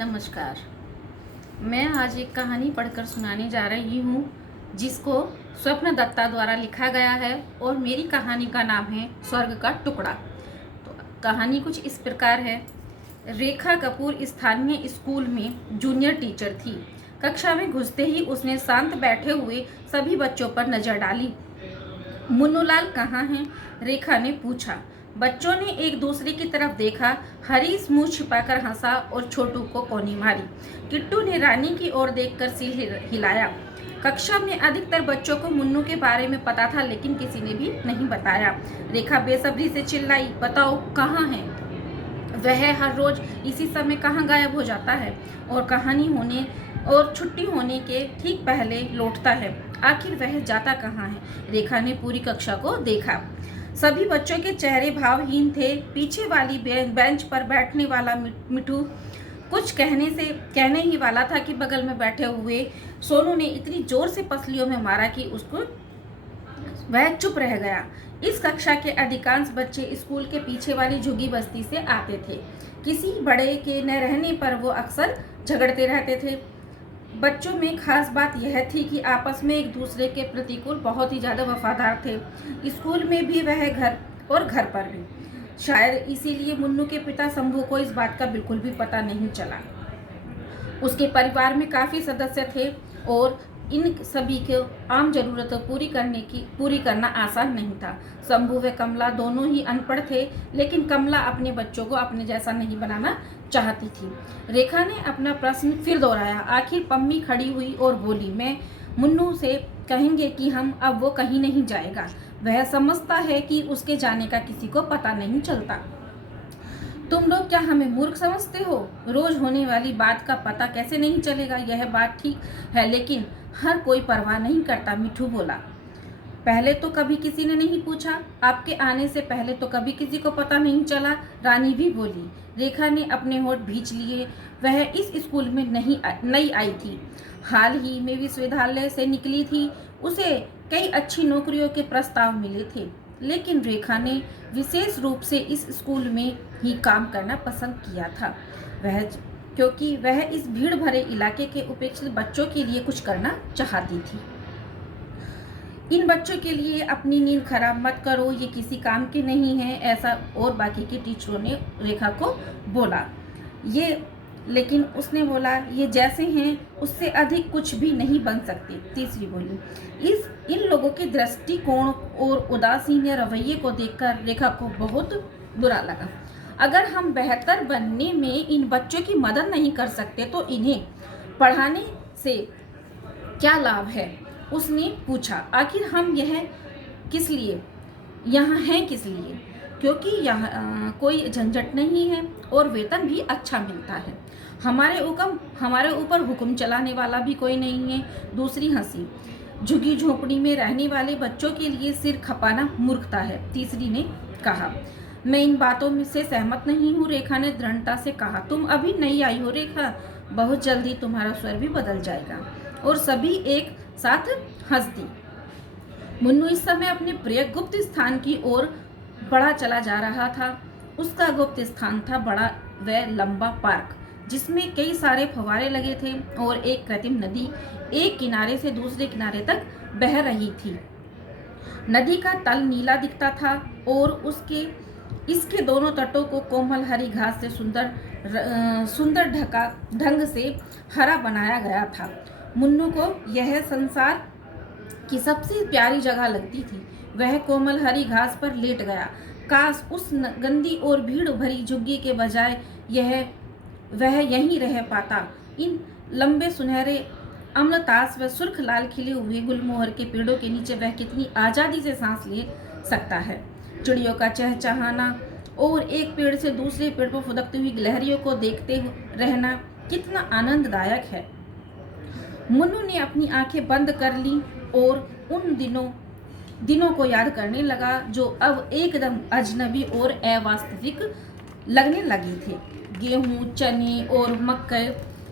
नमस्कार। मैं आज एक कहानी पढ़कर सुनाने जा रही हूँ जिसको स्वप्न दत्ता द्वारा लिखा गया है और मेरी कहानी का नाम है स्वर्ग का टुकड़ा। तो कहानी कुछ इस प्रकार है। रेखा कपूर स्थानीय स्कूल में जूनियर टीचर थी। कक्षा में घुसते ही उसने शांत बैठे हुए सभी बच्चों पर नजर डाली। मुन्नूलाल कहाँ हैं? रेखा ने पूछा। बच्चों ने एक दूसरे की तरफ देखा। हरीश मुंह छिपाकर हंसा और छोटू को पौनी मारी। किट्टू ने रानी की ओर देखकर सिर हिलाया। कक्षा में अधिकतर बच्चों को मुन्नू के बारे में पता था, लेकिन किसी ने भी नहीं बताया। रेखा बेसब्री से चिल्लाई, बताओ कहाँ है? वह हर रोज इसी समय कहाँ गायब हो जाता है और कहानी होने और छुट्टी होने के ठीक पहले लौटता है। आखिर वह जाता कहाँ है? रेखा ने पूरी कक्षा को देखा। सभी बच्चों के चेहरे भावहीन थे। पीछे वाली बेंच पर बैठने वाला मिठू कुछ कहने ही वाला था कि बगल में बैठे हुए सोनू ने इतनी जोर से पसलियों में मारा कि उसको वह चुप रह गया। इस कक्षा के अधिकांश बच्चे स्कूल के पीछे वाली झुग्गी बस्ती से आते थे। किसी बड़े के न रहने पर वो अक्सर झगड़ते रहते थे। बच्चों में खास बात यह थी कि आपस में एक दूसरे के प्रतिकूल बहुत ही ज़्यादा वफादार थे। स्कूल में भी वह घर और घर पर भी। शायद इसीलिए मुन्नू के पिता शंभू को इस बात का बिल्कुल भी पता नहीं चला। उसके परिवार में काफ़ी सदस्य थे और इन सभी को आम जरूरतों पूरी करना आसान नहीं था। शंभू व कमला दोनों ही अनपढ़ थे, लेकिन कमला अपने बच्चों को अपने जैसा नहीं बनाना चाहती थी। रेखा ने अपना प्रश्न फिर दोहराया। आखिर पम्मी खड़ी हुई और बोली, मैं मुन्नू से कहेंगे कि अब वो कहीं नहीं जाएगा। वह समझता है कि उसके जाने का किसी को पता नहीं चलता। तुम लोग क्या हमें मूर्ख समझते हो? रोज होने वाली बात का पता कैसे नहीं चलेगा? यह बात ठीक है, लेकिन हर कोई परवाह नहीं करता। मिठू बोला। पहले तो कभी किसी ने नहीं पूछा। आपके आने से पहले तो कभी किसी को पता नहीं चला। रानी भी बोली। रेखा ने अपने होठ भींच लिए। वह इस स्कूल में नई आई थी। हाल ही में विश्वविद्यालय से निकली थी। उसे कई अच्छी नौकरियों के प्रस्ताव मिले थे, लेकिन रेखा ने विशेष रूप से इस स्कूल में ही काम करना पसंद किया था। क्योंकि वह इस भीड़ भरे इलाके के उपेक्षित बच्चों के लिए कुछ करना चाहती थी। इन बच्चों के लिए अपनी नींद खराब मत करो, ये किसी काम के नहीं है, ऐसा और बाकी के टीचरों ने रेखा को बोला। लेकिन उसने बोला, ये जैसे हैं उससे अधिक कुछ भी नहीं बन सकते। तीसरी बोली। इन लोगों के दृष्टिकोण और उदासीन रवैये को देखकर रेखा को बहुत बुरा लगा। अगर हम बेहतर बनने में इन बच्चों की मदद नहीं कर सकते तो इन्हें पढ़ाने से क्या लाभ है? उसने पूछा। आखिर हम यहाँ हैं किस लिए? क्योंकि यहाँ कोई झंझट नहीं है और वेतन भी अच्छा मिलता है। हमारे ऊपर हुक्म चलाने वाला भी कोई नहीं है। दूसरी हंसी। झुग्गी झोपड़ी में रहने वाले बच्चों के लिए सिर खपाना मूर्खता है, तीसरी ने कहा। मैं इन बातों में से सहमत नहीं हूँ, रेखा ने दृढ़ता से कहा। तुम अभी नई आई हो रेखा, बहुत जल्दी तुम्हारा स्वर भी बदल जाएगा। और सभी एक साथ हंस दी। मुन्नू इस समय अपने प्रिय गुप्त स्थान की ओर बढ़ा चला जा रहा था। उसका गुप्त स्थान था बड़ा व लंबा पार्क, जिसमें कई सारे फव्वारे लगे थे और एक कृत्रिम नदी एक किनारे से दूसरे किनारे तक बह रही थी। नदी का तल नीला दिखता था और इसके दोनों तटों को कोमल हरी घास से सुंदर ढंग से हरा बनाया गया था। मुन्नू को यह संसार की सबसे प्यारी जगह लगती थी। वह कोमल हरी घास पर लेट गया। काश उस गंदी और भीड़ भरी झुग्गी के बजाय वह यहीं रह पाता। इन लंबे सुनहरे अम्लतास व सुर्ख लाल खिले हुए गुलमोहर के पेड़ों के नीचे वह कितनी आज़ादी से सांस ले सकता है। चिड़ियों का चहचहाना और एक पेड़ से दूसरे पेड़ पर फुदकती हुई लहरियों को देखते रहना कितना आनंददायक है। मुन्नू ने अपनी आंखें बंद कर ली और उन दिनों को याद करने लगा जो अब एकदम अजनबी और अवास्तविक लगने लगे थे। गेहूं, चने और मक्के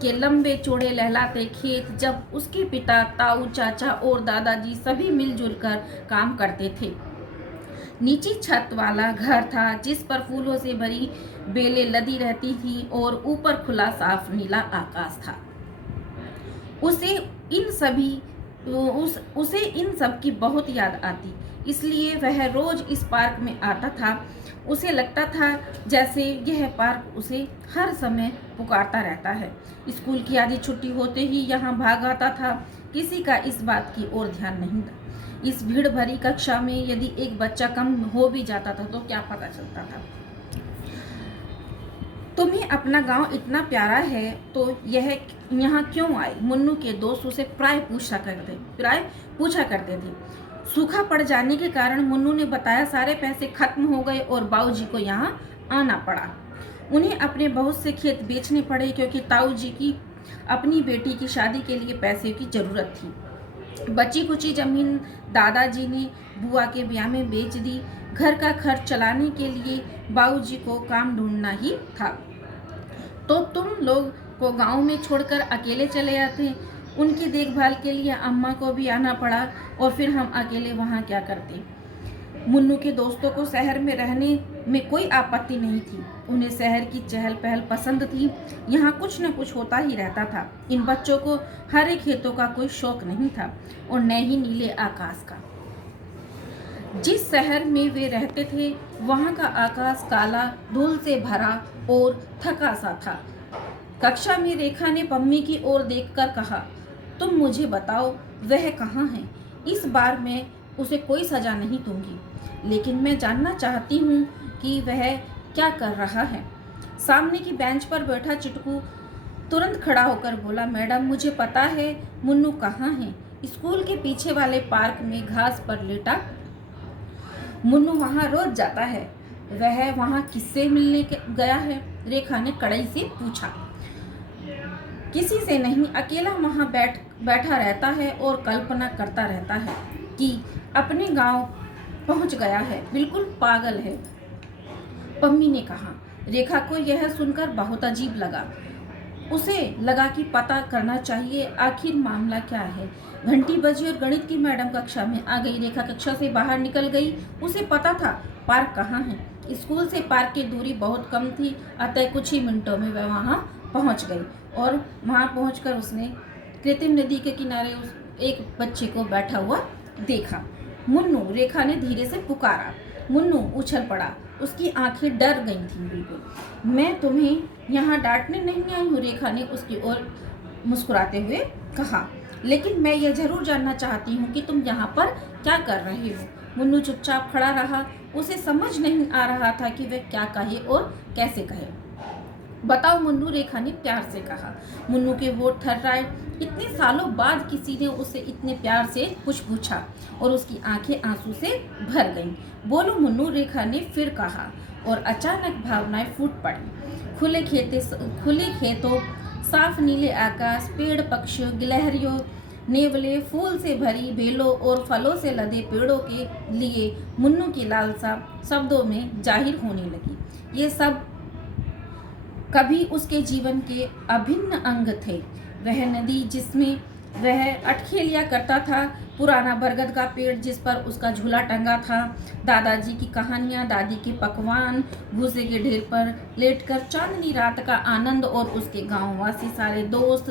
के लंबे चौड़े लहलाते खेत, जब उसके पिता, ताऊ, चाचा और दादाजी सभी मिलजुल कर काम करते थे। नीची छत वाला घर था जिस पर फूलों से भरी बेलें लदी रहती थी और ऊपर खुला साफ नीला आकाश था। उसे उसे इन सब की बहुत याद आती, इसलिए वह रोज इस पार्क में आता था। उसे लगता था जैसे यह पार्क उसे हर समय पुकारता रहता है। स्कूल की आधी छुट्टी होते ही यहाँ भाग आता था। किसी का इस बात की ओर ध्यान नहीं था। इस भीड़ भरी कक्षा में यदि एक बच्चा कम हो भी जाता था तो क्या पता चलता था। तुम्हें अपना गांव इतना प्यारा है तो यह यहाँ क्यों आए? मुन्नू के दोस्त उसे प्राय पूछा करते थे। सूखा पड़ जाने के कारण मुन्नू ने बताया सारे पैसे खत्म हो गए और बाऊजी को यहाँ आना पड़ा। उन्हें अपने बहुत से खेत बेचने पड़े क्योंकि ताऊजी की अपनी बेटी की शादी के लिए पैसे की जरूरत थी। बची कुची जमीन दादाजी ने बुआ के ब्याह में बेच दी। घर का खर्च चलाने के लिए बाऊजी को काम ढूंढना ही था। तो तुम लोग को गांव में छोड़कर अकेले चले आते। उनकी देखभाल के लिए अम्मा को भी आना पड़ा और फिर हम अकेले वहाँ क्या करते। मुन्नू के दोस्तों को शहर में रहने में कोई आपत्ति नहीं थी। उन्हें शहर की चहल पहल पसंद थी। यहाँ कुछ न कुछ होता ही रहता था। इन बच्चों को हरे खेतों का कोई शौक नहीं था और न ही नीले आकाश का। जिस शहर में वे रहते थे वहाँ का आकाश काला धूल से भरा और थका सा था। कक्षा में रेखा ने पम्मी की ओर देखकर कहा, तुम मुझे बताओ वह कहाँ है? इस बार मैं उसे कोई सजा नहीं दूंगी, लेकिन मैं जानना चाहती हूँ कि वह क्या कर रहा है। सामने की बेंच पर बैठा चिटकू तुरंत खड़ा होकर बोला, मैडम मुझे पता है मुन्नू कहाँ है। स्कूल के पीछे वाले पार्क में घास पर लेटा। मुन्नू वहाँ रोज जाता है। वह वहाँ किससे मिलने गया है? रेखा ने कड़ाई से पूछा। किसी से नहीं, अकेला वहाँ बैठा रहता है और कल्पना करता रहता है कि अपने गांव पहुँच गया है। बिल्कुल पागल है, पम्मी ने कहा। रेखा को यह सुनकर बहुत अजीब लगा। उसे लगा कि पता करना चाहिए आखिर मामला क्या है। घंटी बजी और गणित की मैडम कक्षा में आ गई। रेखा कक्षा से बाहर निकल गई। उसे पता था पार्क कहाँ है। स्कूल से पार्क की दूरी बहुत कम थी, अतः कुछ ही मिनटों में वह वहाँ पहुँच गई और वहाँ पहुँचकर उसने कृत्रिम नदी के किनारे एक बच्चे को बैठा हुआ देखा। मुन्नू, रेखा ने धीरे से पुकारा। मुन्नू उछल पड़ा। उसकी आंखें डर गई थीं बिल्कुल। मैं तुम्हें यहाँ डांटने नहीं आई हूँ, रेखा ने उसकी ओर मुस्कुराते हुए कहा, लेकिन मैं यह जरूर जानना चाहती हूँ कि तुम यहाँ पर क्या कर रहे हो। मुन्नू चुपचाप खड़ा रहा। उसे समझ नहीं आ रहा था कि वह क्या कहे और कैसे कहे। बताओ मुन्नू, रेखा ने प्यार से कहा। मुन्नू के होठ थर्राए। इतने सालों बाद किसी ने उसे इतने प्यार से कुछ पूछा और उसकी आंखें आंसू से भर गईं। बोलो मुन्नू, रेखा ने फिर कहा और अचानक भावनाएं फूट पड़ी। खुले खेतों, साफ नीले आकाश, पेड़ पक्षियों, गिलहरियों, नेवले, फूल से भरी बेलों और फलों से लदे पेड़ों के लिए मुन्नू की लालसा शब्दों में जाहिर होने लगी। ये सब कभी उसके जीवन के अभिन्न अंग थे। वह नदी जिसमें वह अटखेलिया करता था, पुराना बरगद का पेड़ जिस पर उसका झूला टंगा था, दादाजी की कहानियाँ, दादी के पकवान, भूसे के ढेर पर लेटकर चांदनी रात का आनंद और उसके गांववासी सारे दोस्त,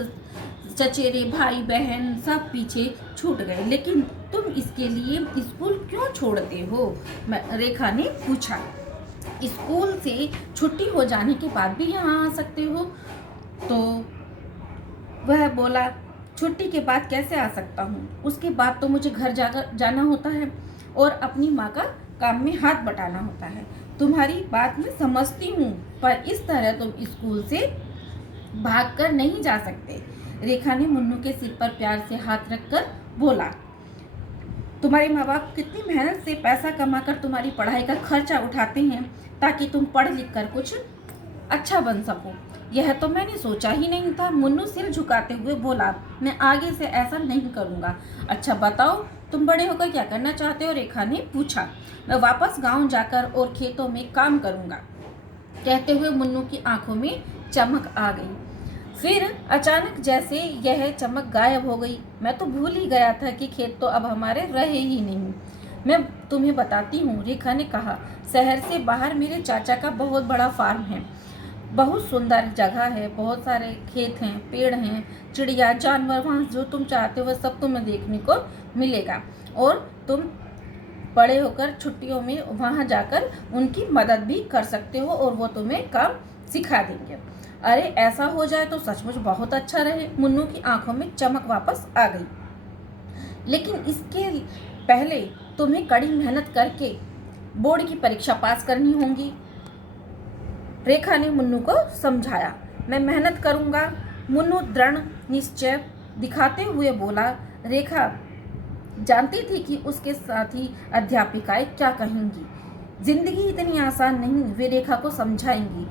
चचेरे भाई बहन सब पीछे छूट गए। लेकिन तुम इसके लिए स्कूल क्यों छोड़ते हो? रेखा ने पूछा। स्कूल से छुट्टी हो जाने के बाद भी यहाँ आ सकते हो। तो वह बोला, छुट्टी के बाद कैसे आ सकता हूँ? उसके बाद तो मुझे घर जाना होता है और अपनी माँ का काम में हाथ बटाना होता है। तुम्हारी बात मैं समझती हूँ, पर इस तरह तुम स्कूल से भागकर नहीं जा सकते। रेखा ने मुन्नू के सिर पर प्यार से हाथ रखकर बोला, तुम्हारे माँ बाप कितनी मेहनत से पैसा कमाकर तुम्हारी पढ़ाई का खर्चा उठाते हैं ताकि तुम पढ़ लिख कर कुछ अच्छा बन सको। यह तो मैंने सोचा ही नहीं था। मुन्नू सिर झुकाते हुए बोला, मैं आगे से ऐसा नहीं करूँगा। अच्छा बताओ, तुम बड़े होकर क्या करना चाहते हो? रेखा ने पूछा। मैं वापस गांव जाकर और खेतों में काम करूँगा। कहते हुए मुन्नू की आंखों में चमक आ गई। फिर अचानक जैसे यह चमक गायब हो गई। मैं तो भूल ही गया था कि खेत तो अब हमारे रहे ही नहीं। मैं तुम्हें बताती हूँ, रेखा ने कहा। शहर से बाहर मेरे चाचा का बहुत बड़ा फार्म है। बहुत सुंदर जगह है, बहुत सारे खेत हैं, पेड़ हैं, चिड़िया, जानवर, वहाँ जो तुम चाहते हो वह सब तुम्हें देखने को मिलेगा। और तुम बड़े होकर छुट्टियों में वहाँ जाकर उनकी मदद भी कर सकते हो और वो तुम्हें काम सिखा देंगे। अरे ऐसा हो जाए तो सचमुच बहुत अच्छा रहे। मुन्नू की आंखों में चमक वापस आ गई। लेकिन इसके पहले तुम्हें कड़ी मेहनत करके बोर्ड की परीक्षा पास करनी होगी, रेखा ने मुन्नू को समझाया। मैं मेहनत करूंगा, मुन्नू दृढ़ निश्चय दिखाते हुए बोला। रेखा जानती थी कि उसके साथी अध्यापिकाएं क्या कहेंगी। जिंदगी इतनी आसान नहीं, वे रेखा को समझाएंगी।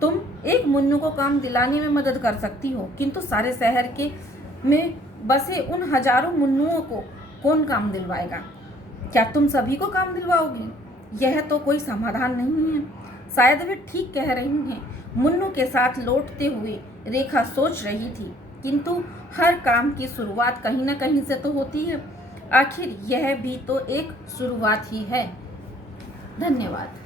तुम एक मुन्नू को काम दिलाने में मदद कर सकती हो, किंतु सारे शहर के में बसे उन हजारों मुन्नुओं को कौन काम दिलवाएगा? क्या तुम सभी को काम दिलवाओगी? यह तो कोई समाधान नहीं है। शायद वे ठीक कह रही हैं। मुन्नू के साथ लौटते हुए रेखा सोच रही थी, किंतु हर काम की शुरुआत कहीं न कहीं से तो होती है। आखिर यह भी तो एक शुरुआत ही है। धन्यवाद।